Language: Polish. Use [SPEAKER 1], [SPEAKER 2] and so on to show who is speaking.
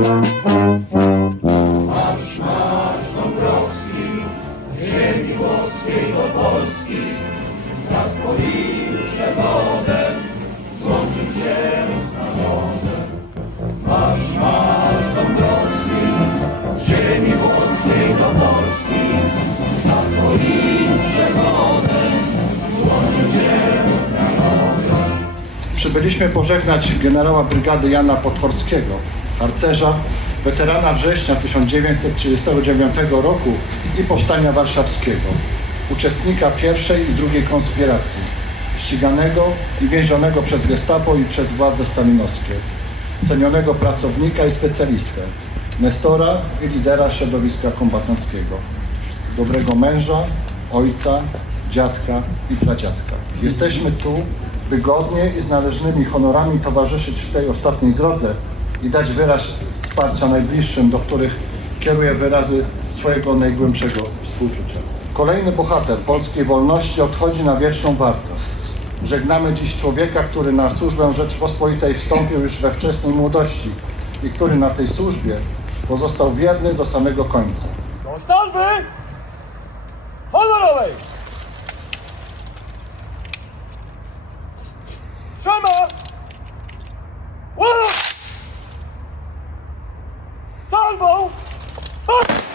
[SPEAKER 1] Marsz, marsz Dąbrowski, z ziemi do Polski, za twoim przewodem złączył się z. Marsz, marsz Dąbrowski, z ziemi do Polski, za twoim przewodem złączył się z.
[SPEAKER 2] Przybyliśmy pożegnać generała brygady Jana Potworskiego, harcerza, weterana września 1939 roku i Powstania Warszawskiego, uczestnika pierwszej i drugiej konspiracji, ściganego i więzionego przez gestapo i przez władze stalinowskie, cenionego pracownika i specjalistę, nestora i lidera środowiska kombatanckiego, dobrego męża, ojca, dziadka i pradziadka. Jesteśmy tu, by godnie i z należnymi honorami towarzyszyć w tej ostatniej drodze i dać wyraz wsparcia najbliższym, do których kieruję wyrazy swojego najgłębszego współczucia. Kolejny bohater polskiej wolności odchodzi na wieczną wartość. Żegnamy dziś człowieka, który na służbę Rzeczpospolitej wstąpił już we wczesnej młodości i który na tej służbie pozostał wierny do samego końca.
[SPEAKER 1] Do salwy honorowej! Trzyma! Salwą! Chodź!